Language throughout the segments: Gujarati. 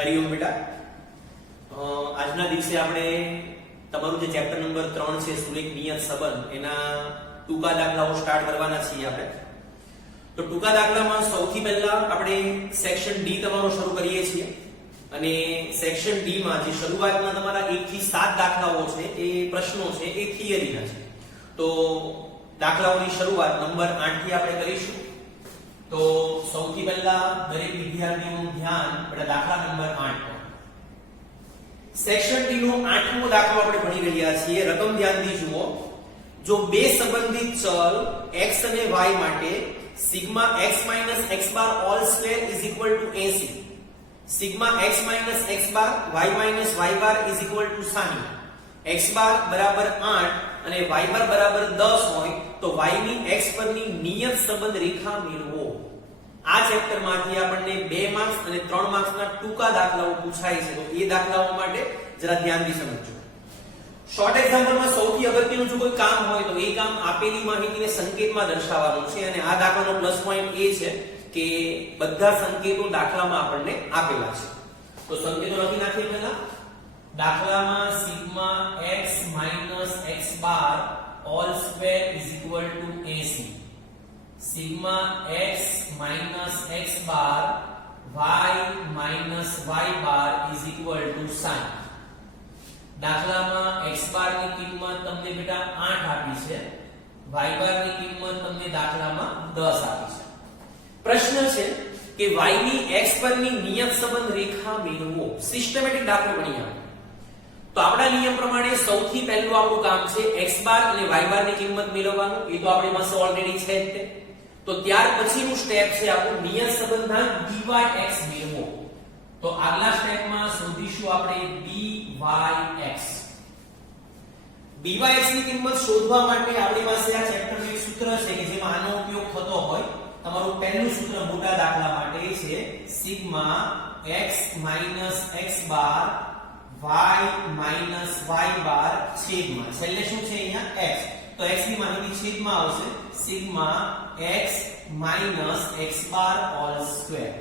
હરિઓમ બેટા, આજના દિવસે આપણે તમારું જે ચેપ્ટર નંબર 3 છે સુરેખ નિયત સંબંધ એના ટૂંકા દાખલાઓ સ્ટાર્ટ કરવાના છીએ આપણે. તો ટૂંકા દાખલામાં સૌથી પહેલા આપણે સેક્શન ડી તમારો શરૂ કરીએ છીએ અને સેક્શન ડી માં જે શરૂઆતમાં તમારા 1 થી 7 દાખલાઓ છે એ પ્રશ્નો છે એ થિયરીના છે. તો દાખલાઓની શરૂઆત નંબર 8 થી આપણે કરીશું. તો સૌથી પહેલા દરેક વિદ્યાર્થીઓનું ધ્યાન બેટા દાખલા નંબર 8 પર. સેક્શન ડી નો 8મો દાખલો આપણે ભણી રહ્યા છીએ. રકમ ધ્યાનથી જુઓ. જો બે સંબંધિત ચલ x અને y માટે sigma x - x bar all square is equal to 80, sigma x - x bar y - y bar is equal to 60, x બાર બરાબર 8 અને y બાર બરાબર 10 હોય તો y ની x પરની નિયત સંબંધ રેખા મેળવો. આ ચેપ્ટર માંથી આપણને 2 માર્ક્સ અને 3 માર્ક્સના ટૂંકા દાખલાઓ પૂછાય છે. તો એ દાખલાઓ માટે જરા ધ્યાનથી સમજજો. શોર્ટ એક્ઝામ્પલમાં સૌથી અગત્યનું જો કોઈ કામ હોય તો એ કામ આપેલી માહિતીને સંકેતમાં દર્શાવવાનું છે અને આ દાખલાનો પ્લસ પોઈન્ટ એ છે કે બધા સંકેતો દાખલામાં આપણને આપેલા છે. તો સંકેતો લખી નાખીએ પહેલા. દાખલામાં sigma x - x bar all square is equal to 80, sigma x - x bar y - y bar is equal to 60. દાખલામાં x બાર ની કિંમત તમને બેટા 8 આપી છે, y બાર ની કિંમત તમને દાખલામાં 10 આપી છે. પ્રશ્ન છે કે y ની x પરની નિયત સંબંધ રેખા મેળવો. સિસ્ટમેટિક દાખલો ગણીએ. તો આપણા નિયમ પ્રમાણે સૌથી પહેલું આપણું કામ છે x બાર અને y બાર ની કિંમત મેળવવાનું. એ તો આપણી પાસે ઓલરેડી છે જ તે. તો ત્યાર પછીનું સ્ટેપ છે આપણું નિયત સંબંધાંક dyx મેળવો. તો આગલા સ્ટેપમાં શોધીશું આપણે dyx. dyx ની કિંમત શોધવા માટે આપણી પાસે આ ચેપ્ટરનું એક સૂત્ર છે કે જેમાં આનો ઉપયોગ થતો હોય. તમારું પહેલું સૂત્ર મોટા દાખલા માટે છે સિગ્મા x - x બાર y - y બાર છેદમાં છેલ્લે શું છે અહીંયા x. તો x ની માહિતી છેદમાં આવશે. સિગ્મા x - x બાર ઓલ સ્ક્વેર.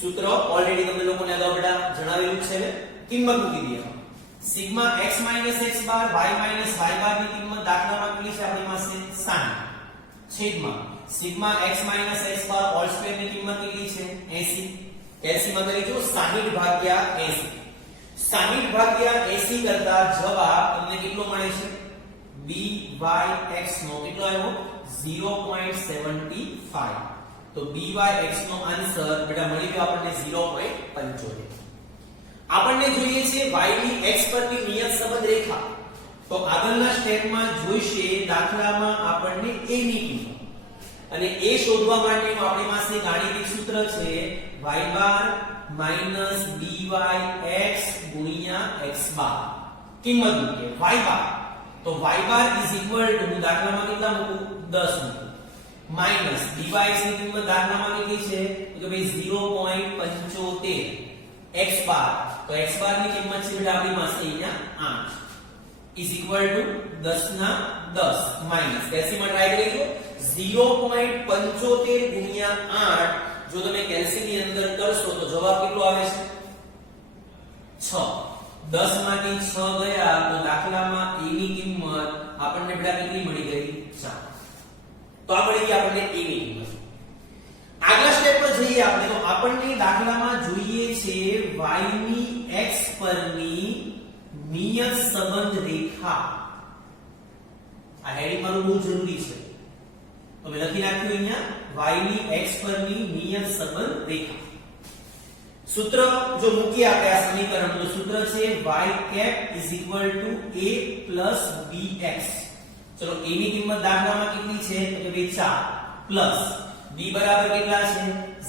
સૂત્ર ઓલરેડી તમને લોકોને અગાઉ બેટા જણાવેલું છે. કિંમત મૂકી દઈએ. સિગ્મા x - x બાર y - y બાર ની કિંમત દાખલામાં કેટલી છે આપણી પાસે 60 છેદમાં સિગ્મા x - x બાર હોલ સ્ક્વેર ની કિંમત કેટલી છે 80. કેલ્સીમાં કરી જો 60 ભાગ્યા 80. 60 ભાગ્યા 80 કરતા જવાબ તમને કેટલો મળે છે dyx નો કેટલો આવ્યો 0.75. તો dyx નો આન્સર બેટા મળી ગયો આપણને 0.75. આપણને જોઈએ છે y ની x પરની નિયત સંબંધ રેખા. તો આગળના સ્ટેપમાં જોઈશે દાખલામાં આપણને a ની કિંમત અને a શોધવા માટેનું આપણી પાસે ગાણિતિક સૂત્ર છે y બાર માઈનસ dyx ગુણ્યા x બાર. કિંમત મૂકીએ y બાર. તો y bar is equal to દાખલામાં કેટલા મૂકું 10 મૂકું માઈનસ dyx ની કિંમત દાખલામાં કેટલી છે તો કે ભાઈ 0.75 x બાર. તો x બાર ની કિંમત છે બેટા આપણી પાસે અહીંયા 8 ઇઝ ઇક્વલ ટુ 10 ના 10 માઈનસ ડેસિમલ ટ્રાય કરીજો 0.75 ગુણ્યા 8. જો તમે કેલ્સી ની અંદર કરશો તો જવાબ કેટલો આવે છે 6. 10 માંથી 6 ગયા તો દાખલામાં a ની કિંમત આપણને બેટા કેટલી મળી ગઈ 4. તો આ મળી ગઈ આપણને a ની કિંમત. આગલા સ્ટેપ પર જઈએ આપણે. તો આપણને દાખલામાં જોઈએ છે y ની x પરની નિયત સંબંધ રેખા. આ હેડિંગ મારું બહુ જરૂરી છે. તો મેં લખી નાખ્યું અહીંયા y ની x પરની નિયત સંબંધ રેખા. સૂત્ર જો મૂકીએ આપણે આ સમીકરણ તો સૂત્ર છે y cap is equal to a plus bx. ચલો a ની કિંમત દાખલામાં કેટલી છે તો કે ભાઈ 4 પ્લસ b બરાબર કેટલા છે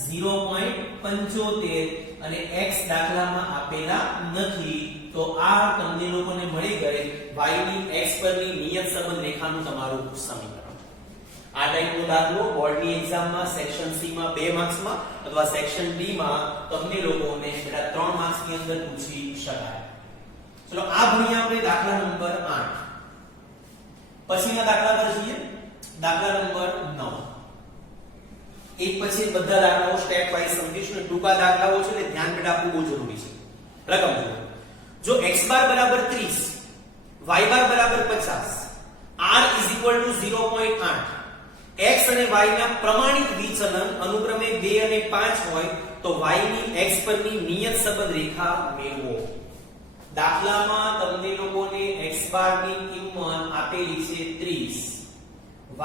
0.75 અને x દાખલામાં આપેલા નથી. તો આ તમને લોકોને મળી ગઈ y ની x પરની નિયત સંબંધ રેખાનું તમારું સમીકરણ. આ ટાઈપનો દાખલો બોર્ડની એક્ઝામમાં સેક્શન સી માં 2 માર્ક્સમાં અથવા સેક્શન ડી માં તમને લોકોને બેટા 3 માર્ક્સની અંદર પૂછી શકાય. ચલો આ ભણીએ આપણે દાખલા નંબર 8. પછીના દાખલા પર જઈએ. દાખલા નંબર 9. એક પછી એક બધા દાખલાઓ સ્ટેપ વાઇઝ સમજીશું ને ટૂંકા દાખલાઓ છે એટલે ધ્યાન બેટા આપવું બહુ જરૂરી છે. રકમ જુઓ. જો x બાર બરાબર 30, y બાર બરાબર 50, r = 0.8, x અને y ના પ્રમાણિત વિચલન અનુક્રમે 2 અને 5 હોય તો y ની x પરની નિયત સંબંધ રેખા મેળવો. દાખલામાં તમને લોકોને x બાર ની કિંમત આપેલી છે 30,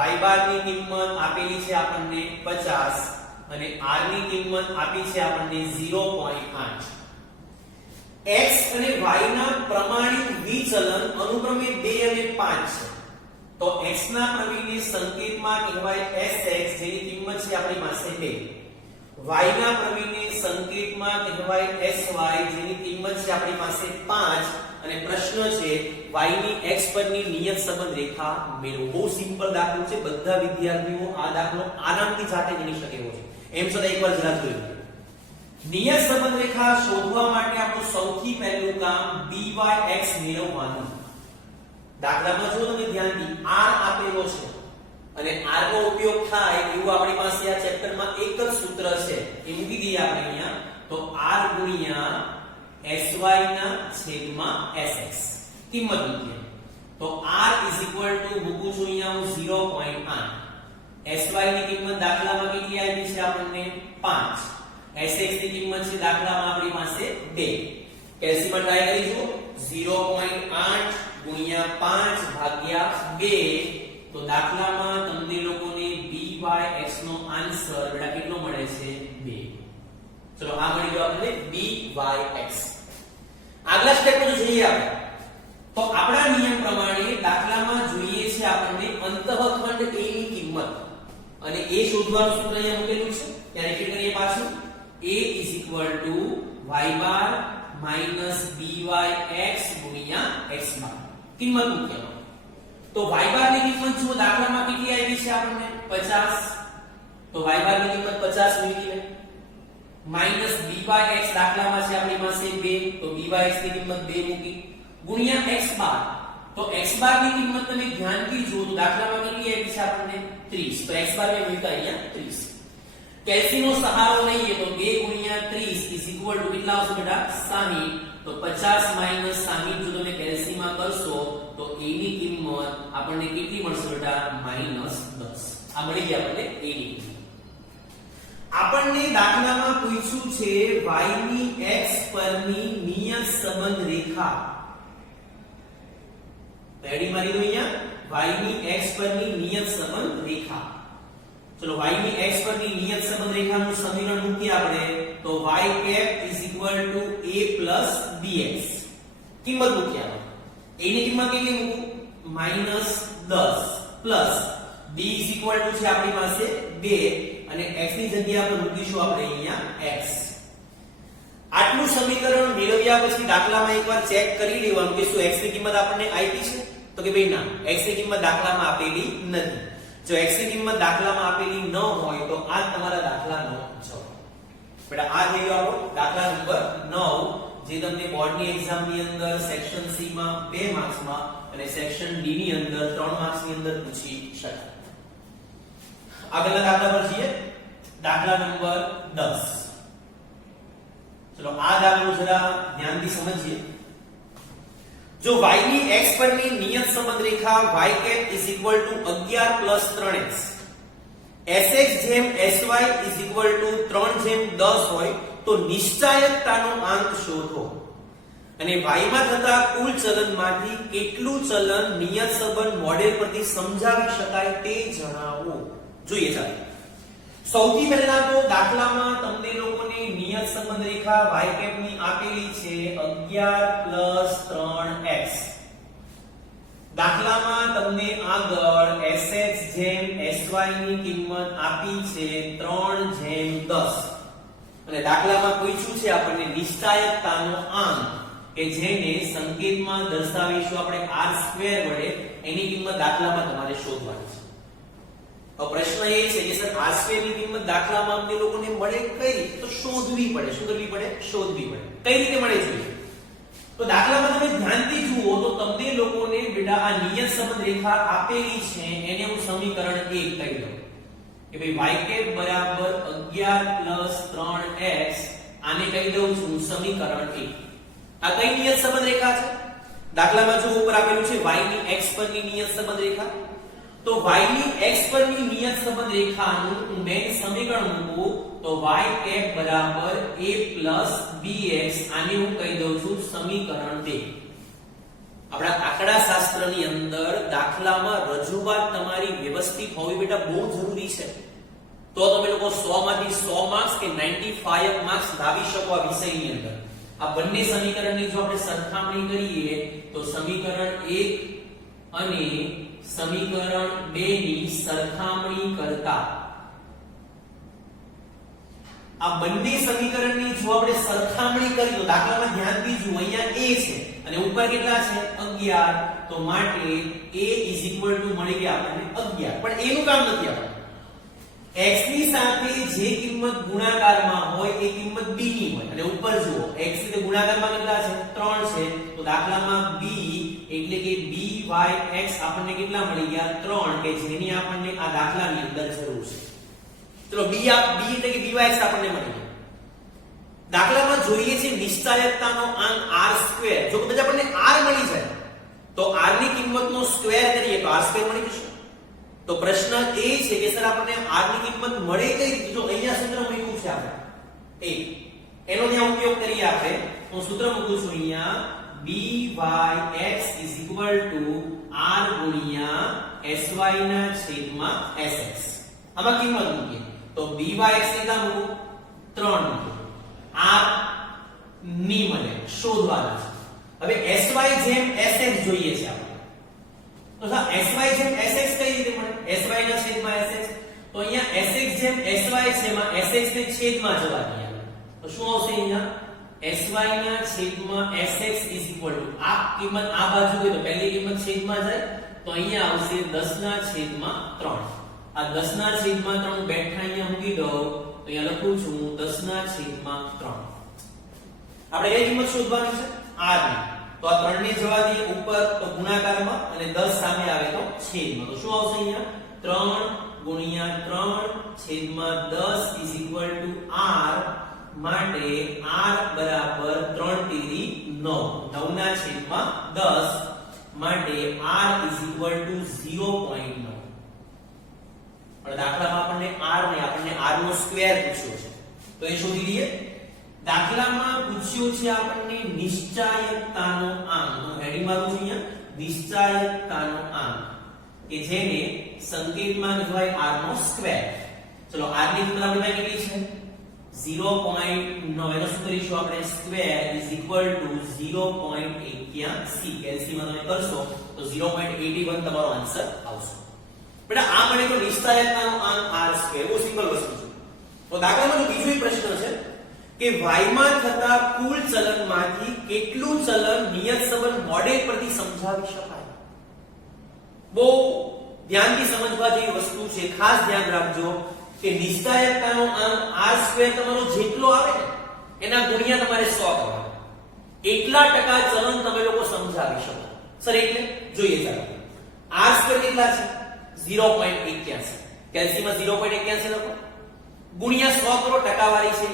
y બાર ની કિંમત આપેલી છે આપણને 50 અને r ની કિંમત આપી છે આપણને 0.8. x અને y ના પ્રમાણિત વિચલન અનુક્રમે 2 અને 5 છે તો x ના પ્રવિને સંકેતમાં કહેવાય sx જેની કિંમત છે આપણી પાસે 2, y ના પ્રવિને સંકેતમાં કહેવાય sy જેની કિંમત છે આપણી પાસે 5 અને પ્રશ્ન છે y ની x પરની નિયત સંબંધ રેખા મેળવો. બહુ સિમ્પલ દાખલો છે, બધા વિદ્યાર્થીઓ આ દાખલો આરામથી જાતે ગણી શકે એવો છે. એમ છતાં એકવાર જરા જોઈ લો. નિયત સંબંધ રેખા શોધવા માટે આપણું સૌથી પહેલું કામ byx મેળવવાનું. દાખલામાં જો તમે ધ્યાનથી r આપેલો છે અને r નો ઉપયોગ થાય એવું આપણી પાસે આ ચેપ્ટરમાં એક જ સૂત્ર છે એ મૂકી દઈએ આપણે અહીંયા તો r ગુણ્યા sy ના છેદમાં sx કિંમત મૂકીએ તો r મૂકું છું અહીંયા હું 0.8. sy ની કિંમત દાખલામાં કેટલી આવી છે આપણને 5, sx ની કિંમત છે દાખલામાં આપણી પાસે 2. કેલ્સીમાં ટ્રાય કરી જુઓ 0.8 ગુણ્યા 5 ભાગ્યા 2 તો દાખલામાં તમને લોકોને byx નો આન્સર બેટા કેટલો મળે છે 2. ચલો આ મળી ગયો આપણને byx. આગલા સ્ટેપ પર જોઈએ આપણે તો આપણા નિયમ પ્રમાણે દાખલામાં જોઈએ છે આપણને અંતઃખંડ a ની કિંમત અને એ શોધવાનું સૂત્ર અહીંયા મૂકેલું છે ત્યારે રિપીટ કરીએ પાછું a y bar minus byx ગુણ્યા x બાર કિંમત મૂકીએ તો y બાર ની કિંમત જો દાખલામાં કેટલી આવી છે આપણને 50 તો y બાર ની કિંમત 50 મૂકી લે માઈનસ byx દાખલામાં છે આપણી પાસે 2 તો byx ની કિંમત 2 મૂકી ગુણ્યા x બાર તો x બાર ની કિંમત તમે ધ્યાનથી જુઓ તો દાખલામાં કેટલી આવી છે આપણને 30 તો x બાર ને મૂક્યા અહીંયા 30. કેલ્સીનો સહારો લઈએ તો 2 ગુણ્યા 30 કેટલા આવશે બેટા 60 તો 50 માઈનસ 60 જો તમે કેલ્સીમાં કરશો તો a ની કિંમત આપણને કેટલી મળશે બેટા -10. આ મળી ગઈ આપણને a ની કિંમત. આપણને દાખલામાં પૂછ્યું છે y ની x પરની નિયત સંબંધ રેખા. રેડી મારી દો અહીંયા y ની x પરની નિયત સંબંધ રેખા. ચલો y ની x પરની નિયત સંબંધ રેખાનું સમીકરણ મૂકીએ આપણે તો y cap a bx કિંમત મૂકીએ આપણે a ની કિંમત કેટલી મૂકું -10 પ્લસ b છે આપણી પાસે 2 અને x ની જગ્યાએ આપણે મૂકીશું આપણે અહીંયા x. આટલું સમીકરણ મેળવ્યા પછી દાખલામાં એકવાર ચેક કરી લેવાનું કે શું x ની કિંમત આપણને આપી છે તો કે ભાઈ ના x ની કિંમત દાખલામાં આપેલી નથી. જો x ની કિંમત દાખલામાં આપેલી ન હોય તો આ તમારા દાખલાનો જવાબ. બેટા આ થઈ ગયો આપણો દાખલા નંબર 9 જે તમને બોર્ડની એક્ઝામની અંદર સેક્શન C માં 2 માર્ક્સમાં અને સેક્શન D ની અંદર 3 માર્ક્સની અંદર પૂછી શકાય. આગળના દાખલા પર જઈએ. દાખલા નંબર 10. ચલો આ દાખલો જરા ધ્યાનથી સમજીએ. જો y ની x પરની નિયત સંબંધ રેખા y cap 11 3x sx જેમ sy 3/10 હોય તો નિશ્ચાયકતાનો અંક શોધો અને y માં થતા કુલ ચલનમાંથી કેટલું ચલન નિયત સંબંધ મોડેલ પરથી સમજાવી શકાય તે જણાવો. જોઈએ ચાલો સૌથી પહેલા તો દાખલામાં તમને લોકોને નિયત સંબંધ રેખા y cap ની આપેલી છે 11 3x. દાખલામાં તમને આગળ sx જેમ sy ની કિંમત આપી છે 3/10 અને દાખલામાં પૂછ્યું છે આપણને નિશ્ચાયકતાનો અંક કે જેને સંકેતમાં દર્શાવીશું આપણે r² વડે એની કિંમત દાખલામાં તમારે શોધવાની છે. હવે પ્રશ્ન એ છે કે સર r² ની કિંમત દાખલામાં અમને લોકોને મળે કઈ તો શોધવી પડે. શું કરવી પડે? શોધવી પડે. કઈ રીતે મળે જોઈએ તો દાખલામાં તમે ધ્યાનથી જુઓ તો તમને લોકોને બેટા આ નિયત સંબંધ રેખા આપેલી છે એને હું સમીકરણ 1 કહી દઉં. કે ભાઈ y કેપ બરાબર 11 + 3x આને કહી દઉં છું સમીકરણ 1. આ કઈ નિયત સંબંધ રેખા છે? દાખલામાં જો ઉપર આપેલું છે y ની x પરની નિયત સંબંધ રેખા, તો y ની x પરની નિયત સંબંધ રેખાનું મેં સમીકરણ મૂકું તો y કેપ બરાબર a + bx આને હું કહી દઉં છું સમીકરણ 2. આપણા આંકડાશાસ્ત્રની અંદર દાખલામાં રજૂઆત તમારી વ્યવસ્થિત હોવી બેટા બહુ જરૂરી છે. તો તમે લોકો 100 માંથી 100 માર્ક્સ કે 95 માર્ક્સ લાવી શકો આ વિષયની અંદર. આ બંને સમીકરણની જો આપણે સરખામણી કરીએ તો સમીકરણ 1 અને સમીકરણ 2 ની સરખામણી કરતા આ બંને સમીકરણની જો આપણે સરખામણી કરીએ તો દાખલામાં ધ્યાનથી જુઓ, અહીંયા a છે અને ઉપર કેટલા છે 11, તો માટે a મળી ગયા આપણને 11. પણ એનું કામ નથી આપણે x ની સાથે જે કિંમત ગુણાકારમાં હોય એ કિંમત b ની હોય. અને ઉપર જુઓ x ની ગુણાકારમાં કેટલા છે 3 છે, તો દાખલામાં b એટલે કે byx આપણને કેટલા મળી ગયા 3, કે જેની આપણને આ દાખલાની અંદર જરૂર છે. ચલો b એટલે કે byx આપણને મળી ગયો. દાખલામાં જોઈએ છે નિશ્ચાયકતાનો અંક r². જો કદાચ આપણને r મળી જાય તો r ની કિંમતનો સ્ક્વેર કરીએ તો r² મળી જશે. તો પ્રશ્ન એ છે કે સર આપણને r ની કિંમત મળે કઈ રીતે? જો અહીંયા સૂત્ર મૂક્યું છે આપણે a, એનો ત્યાં ઉપયોગ કરીએ આપણે. હું સૂત્ર મૂકું છું અહીંયા byx r * sy/sx. આમાં કિંમત મૂકીએ તો byx કેટલા મૂકું 3 મૂકું, r ની મને શોધવાના છે. હવે sy જેમ sx જોઈએ છે આપણે, તો સર sy જેમ sx કઈ રીતે મળે? sy/sx. તો અહીંયા sx જેમ sy છે એમાં sx ને છેદમાં જવા દઈએ તો શું આવશે? અહીંયા sy/sx આ કિંમત આ બાજુ ગઈ તો પહેલી કિંમત છેદમાં જાય તો અહીંયા આવશે 10/3. આ 10/3 બેઠા અહીંયા મૂકી દઉં તો અહીંયા લખું છું 10/3. આપણે એ કિંમત શોધવાની છે r ની, તો આ 3 ને જવા દઈએ ઉપર તો ગુણાકારમાં અને 10 સામે આવે તો છેદમાં. તો શું આવશે? અહીંયા 3 * 3/10 r માટે r બરાબર 3 * 9, 9/10 માટે r 0.9. પણ દાખલામાં આપણને r ને આપણને r નો સ્ક્વેર પૂછ્યો છે તો એ શોધી લઈએ. દાખલામાં પૂછ્યો છે આપણને નિશ્ચાયકતાનો અંક. હું હેડિંગ મારું છું અહીંયા નિશ્ચાયકતાનો અંક, કે જેને સંકેતમાં કહેવાય r નો સ્ક્વેર. ચલો r ની કિંમત આપણી પાસે કેટલી છે 0.9. એનો શું કરીશું આપણે? સ્ક્વેર = 0.81. કેલ્સીમાં તમે કરશો તો 0.81 તમારો આન્સર આવશે. બેટા આ મને તો નિશ્ચાયકતાનો અંક r². બહુ સિમ્પલ વસ્તુ છે. તો દાખલામાં જો બીજો એક પ્રશ્ન છે કે y માં થતા કુલ ચલનમાંથી કેટલું ચલન નિયત સંબંધ મોડેલ પરથી સમજાવી શકાય? બહુ ધ્યાનથી સમજવા જેવી વસ્તુ છે. ખાસ ધ્યાન રાખજો કે નિશ્ચાયકતાનો અંક r² તમારો જેટલો આવે ને એના ગુણ્યા તમારે 100 કરવાના. એટલા ટકા ચલન તમે લોકો સમજાવી શકો. સર એટલે જોઈએ ચાલો r² કેટલા છે 0.81. કેલ્સીમાં 0.81 લખો ગુણ્યા 100 કરો, ટકાવારી છે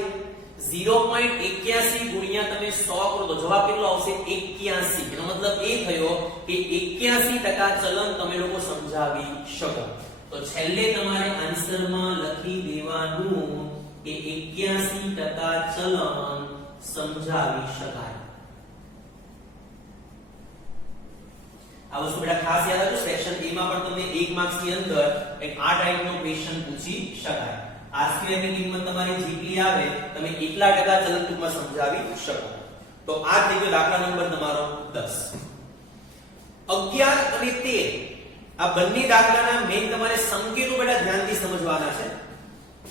0.81 ગુણ્યા તમે 100 કરો તો જવાબ કેટલો આવશે 81. એનો મતલબ એ થયો કે 81% ચલન તમે લોકો સમજાવી શકો. તો છેલ્લે તમારે આન્સરમાં લખી દેવાનું કે 81% ચલન સમજાવી શકાય. આ વસ્તુ બેટા ખાસ યાદ રાખજો. સેક્શન A માં પણ તમને 1 માર્ક્સ ની અંદર એક આ ટાઈપનો ક્વેશ્ચન પૂછી શકાય. r² ની કિંમત તમારી જેટલી આવે તમે એટલા ટકા ચલન ટૂંકમાં સમજાવી શકો. તો આ થઈ ગયો દાખલા નંબર તમારો 10. 11 અને 13 આ બંને દાખલાના મેઈન તમારે સંકેતો બેટા ધ્યાનથી સમજવાના છે.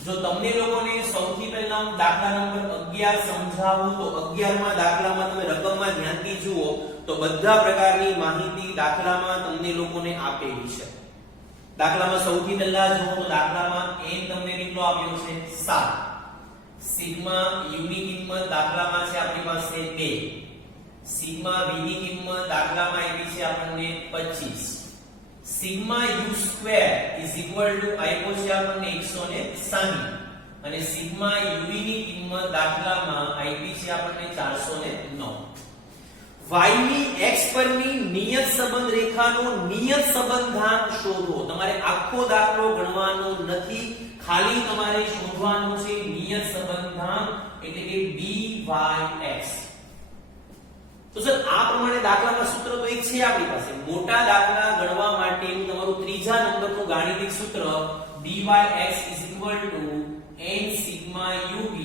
જો તમને લોકોને સૌથી પહેલા હું દાખલા નંબર 11 સમજાવું તો 11 માં દાખલામાં તમે રકમમાં ધ્યાનથી જુઓ તો બધા પ્રકારની માહિતી દાખલામાં તમને લોકોને આપેલી છે. દાખલામાં સૌથી પહેલા જુઓ તો દાખલામાં n તમને કેટલો આપ્યો છે 7. સિગ્મા u ની કિંમત દાખલામાં છે આપણી પાસે 2. સિગ્મા v ની કિંમત દાખલામાં આવી છે આપણને 25. Sigma u square is equal to આપ્યો છે આપણને 160 અને સિગ્મા યુવી ની કિંમત દાખલામાં આપી છે આપણને 409. y ની x પરની નિયત સંબંધ રેખાનો નિયત સંબંધાંક શોધો. તમારે આખો દાખલો ગણવાનો નથી, ખાલી તમારે શોધવાનો છે નિયત સંબંધાંક એટલે કે byx. તો સર આ પ્રમાણે દાખલામાં સૂત્ર તો એક છે આપણી પાસે. મોટા દાખલા ગણવા માટેનું તમારું ત્રીજા નંબરનું ગાણિતિક સૂત્ર byx n sigma uv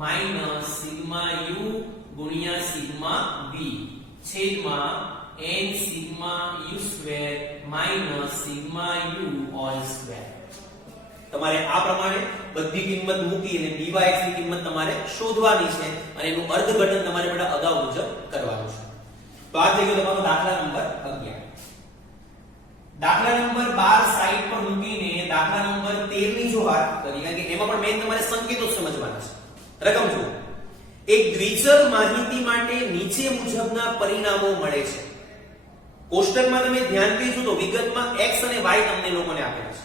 minus sigma u ગુણ્યા સિગ્મા v છેદમાં n sigma u square minus sigma u whole square. તમારે આ પ્રમાણે બધી કિંમત મૂકી અને byx ની કિંમત તમારે શોધવાની છે અને એનું અર્થઘટન તમારે બેટા અગાઉ મુજબ કરવાનું છે. તો આ થઈ ગયો તમારો દાખલા નંબર 11. દાખલા નંબર 12 સાઈડ પર મૂકીને દાખલા નંબર 13 ની જો વાત કરીએ, કારણ કે એમાં પણ મેઈન તમારે સંકેતો સમજવાના છે. રકમ જુઓ. એક દ્વિચર માહિતી માટે નીચે મુજબના પરિણામો મળે છે. કોષ્ટકમાં તમે ધ્યાનથી જુઓ તો વિગતમાં x અને y તમને લોકોને આપેલા છે.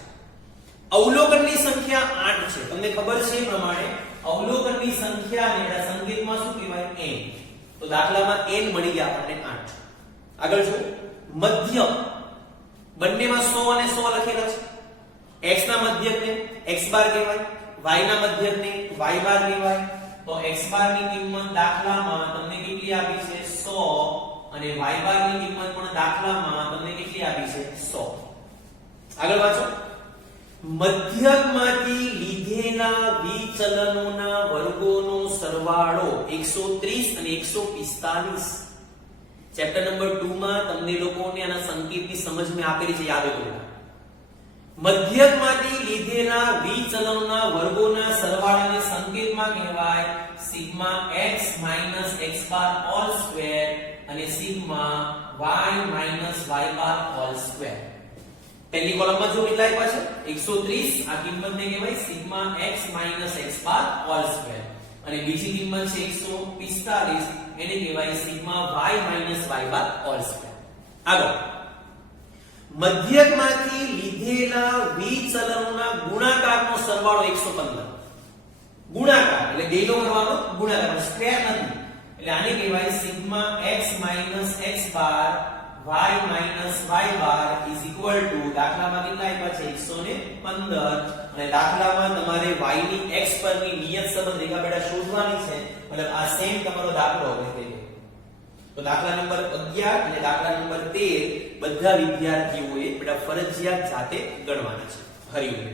અવલોકનની સંખ્યા 8 છે. તમને ખબર છે એ પ્રમાણે અવલોકનની સંખ્યાને આપણા સંકેતમાં શું કહેવાય? n. તો દાખલામાં n મળી ગયા આપણને 8. આગળ જુઓ. મધ્યક બંનેમાં 100 અને 100 લખેલા છે. x ના મધ્યકને x બાર કહેવાય, y ના મધ્યકને y બાર કહેવાય. તો x બાર ની કિંમત દાખલામાં તમને કેટલી આપી છે? 100 અને y બાર ની કિંમત પણ દાખલામાં તમને કેટલી આપી છે? 100. આગળ વાંચો. મધ્યકમાંથી લીધેલા વિચલનોના વર્ગોનો સરવાળો 130 અને 145. ચેપ્ટર નંબર 2 માં તમને લોકોને આના સંકેતની સમજ મેં આપેલી છે, યાદ કરો. મધ્યકમાંથી લીધેલા વિચલનોના વર્ગોના સરવાળાને સંકેતમાં કહેવાય સિગ્મા x x બાર હોલ સ્ક્વેર અને સિગ્મા y y બાર હોલ સ્ક્વેર. પહેલી કોલમમાં જો કેટલા આપ્યા છે? 130. આ કિંમતને કહેવાય સિગ્મા x x બાર હોલ સ્ક્વેર અને બીજી કિંમત છે 145, એને કહેવાય સિગ્મા y y બાર હોલ સ્ક્વેર. આગળ. મધ્યકમાંથી લીધેલા વિચલનોના ગુણાકારનો સરવાળો 115. ગુણાકાર એટલે બેનો કરવાનો ગુણાકાર, સ્ક્વેર નથી. એટલે આને કહેવાય sigma x x bar y y bar is equal to દાખલામાં કેટલા આપ્યા છે? 115. અને દાખલામાં તમારે y ની x પરની નિયત સંબંધ રેખા બેટા શોધવાની છે. મતલબ આ સેમ તમારો દાખલો હવે થઈ ગયો. તો દાખલા નંબર 11 અને દાખલા નંબર 13 બધા વિદ્યાર્થીઓએ બેટા ફરજિયાત જાતે ગણવાના છે. હરિઓમ.